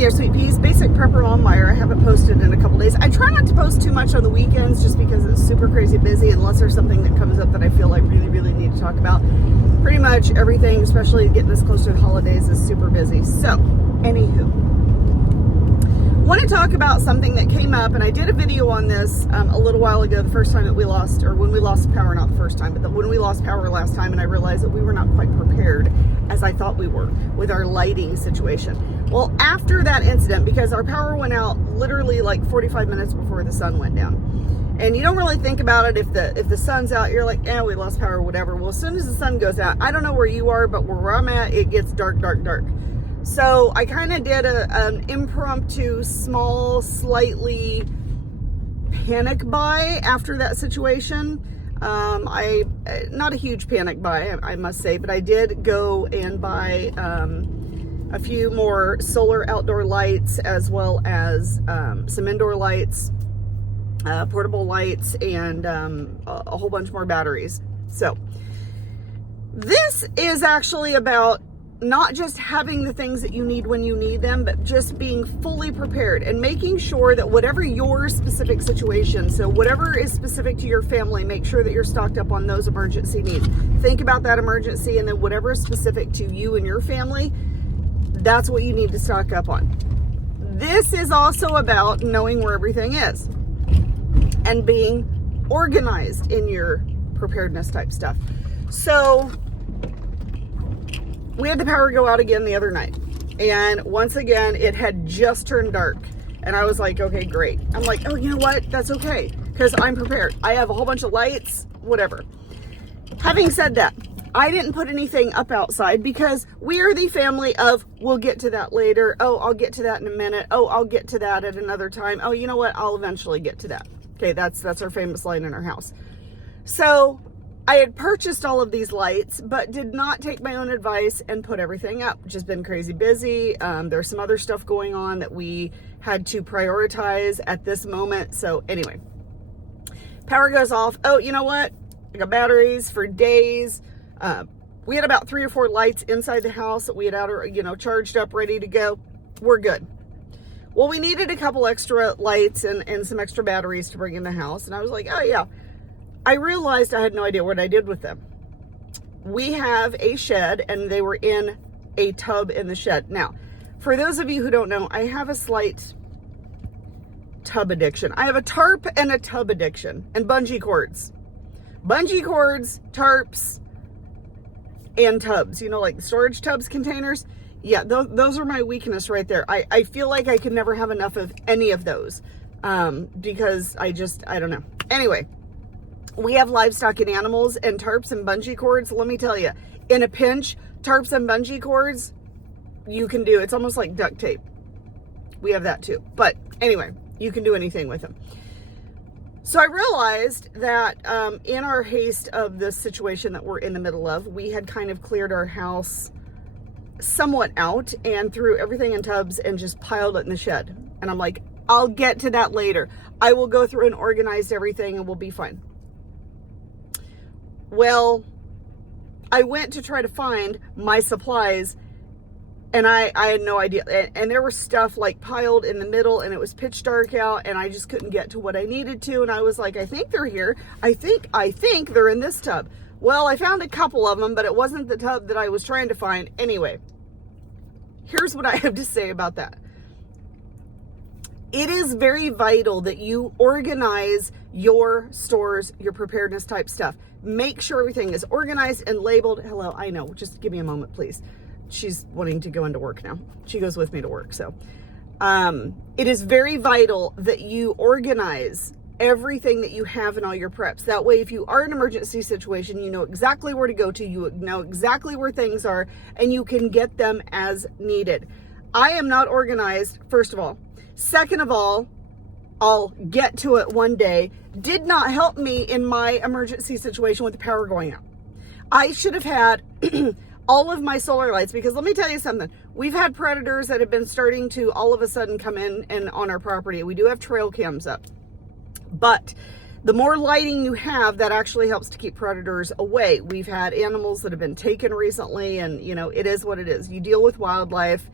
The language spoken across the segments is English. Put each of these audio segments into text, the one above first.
there, sweet peas. Basic prepper on Meyer. I haven't posted in a couple days. I try not to post too much on the weekends just because it's super crazy busy, unless there's something that comes up that I feel I really need to talk about. Pretty much everything, especially getting this close to the holidays, is super busy. So, anywho, want to talk about something that came up, and I did a video on this a little while ago, the first time that we lost, or when we lost power, not the first time, but when we lost power last time, and I realized that we were not quite prepared as I thought we were with our lighting situation. Well, after that incident, because our power went out literally like 45 minutes before the sun went down, and you don't really think about it if the sun's out, you're like, we lost power or whatever. Well, as soon as the sun goes out, I don't know where you are, but where I'm at, it gets dark. So I kind of did an impromptu, small, slightly panic buy after that situation. Not a huge panic buy, I must say, but I did go and buy a few more solar outdoor lights, as well as some indoor lights, portable lights, and a whole bunch more batteries. So this is actually about not just having the things that you need when you need them, but just being fully prepared and making sure that whatever your specific situation, so whatever is specific to your family, make sure that you're stocked up on those emergency needs. Think about that emergency, and then whatever is specific to you and your family, that's what you need to stock up on. This is also about knowing where everything is and being organized in your preparedness type stuff. So we had the power go out again the other night, and once again it had just turned dark, and I was like, okay, great. I'm like, oh, you know what, that's okay, because I'm prepared. I have a whole bunch of lights, whatever. Having said that, I didn't put anything up outside because we are the family of, we'll get to that later. Oh, I'll get to that in a minute. Oh, I'll get to that at another time. Oh, you know what, I'll eventually get to that. Okay, that's our famous line in our house. So I had purchased all of these lights, but did not take my own advice and put everything up. Just been crazy busy. There's some other stuff going on that we had to prioritize at this moment. So anyway, power goes off. Oh, you know what? I got batteries for days. We had about 3 or 4 lights inside the house that we had charged up, ready to go. We're good. Well, we needed a couple extra lights and some extra batteries to bring in the house. And I was like, oh yeah. I realized I had no idea what I did with them. We have a shed, and they were in a tub in the shed. Now, for those of you who don't know, I have a slight tub addiction. I have a tarp and a tub addiction, and bungee cords. Bungee cords, tarps, and tubs. like storage tubs, containers. Yeah, those are my weakness right there. I feel like I could never have enough of any of those because I don't know. Anyway, we have livestock and animals, and tarps and bungee cords. Let me tell you, in a pinch, tarps and bungee cords, you can do. It's almost like duct tape. We have that too. But anyway, you can do anything with them. So I realized that in our haste of this situation that we're in the middle of, we had kind of cleared our house somewhat out and threw everything in tubs and just piled it in the shed. And I'm like, I'll get to that later. I will go through and organize everything and we'll be fine. Well, I went to try to find my supplies, and I had no idea. And there was stuff like piled in the middle, and it was pitch dark out, and I just couldn't get to what I needed to. And I was like, I think they're here. I think they're in this tub. Well, I found a couple of them, but it wasn't the tub that I was trying to find. Anyway, here's what I have to say about that. It is very vital that you organize your stores, your preparedness type stuff. Make sure everything is organized and labeled. Hello, I know. Just give me a moment, please. She's wanting to go into work now. She goes with me to work. So it is very vital that you organize everything that you have in all your preps. That way, if you are in an emergency situation, you know exactly where to go to. You know exactly where things are, and you can get them as needed. I am not organized, first of all. Second of all, I'll get to it one day, did not help me in my emergency situation with the power going out. I should have had all of my solar lights, because let me tell you something. We've had predators that have been starting to all of a sudden come in and on our property. We do have trail cams up, but the more lighting you have, that actually helps to keep predators away. We've had animals that have been taken recently, and it is what it is. You deal with wildlife.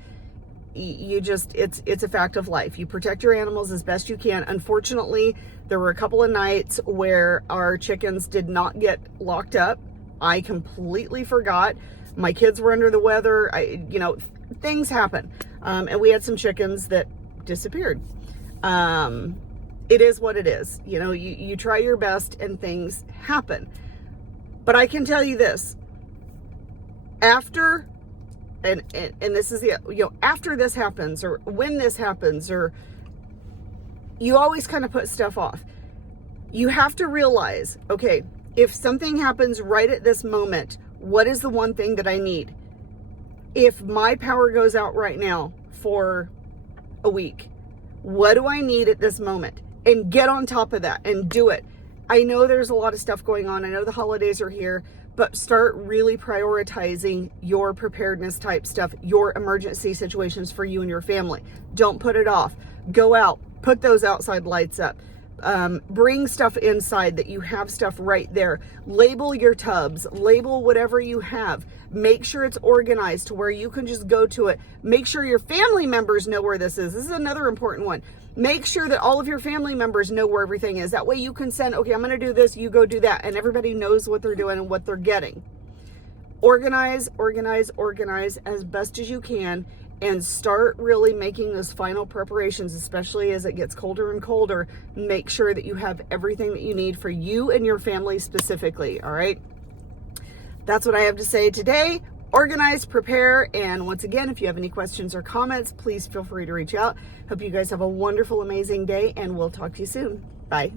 you just, it's a fact of life. You protect your animals as best you can. Unfortunately, there were a couple of nights where our chickens did not get locked up. I completely forgot. My kids were under the weather. Things happen. And we had some chickens that disappeared. It is what it is. You try your best and things happen. But I can tell you this, after, and this is after this happens, or when this happens, or you always kind of put stuff off. You have to realize, okay, if something happens right at this moment, what is the one thing that I need? If my power goes out right now for a week, what do I need at this moment? And get on top of that and do it. I know there's a lot of stuff going on. I know the holidays are here, but start really prioritizing your preparedness type stuff, your emergency situations for you and your family. Don't put it off. Go out, put those outside lights up. Bring stuff inside that you have stuff right there. Label your tubs, label whatever you have. Make sure it's organized to where you can just go to it. Make sure your family members know where this is. This is another important one. Make sure that all of your family members know where everything is. That way you can send, okay, I'm going to do this, you go do that. And everybody knows what they're doing and what they're getting. Organize, organize, organize as best as you can. And start really making those final preparations, especially as it gets colder and colder. Make sure that you have everything that you need for you and your family specifically, all right? That's what I have to say today. Organize, prepare, and once again, if you have any questions or comments, please feel free to reach out. Hope you guys have a wonderful, amazing day, and we'll talk to you soon. Bye.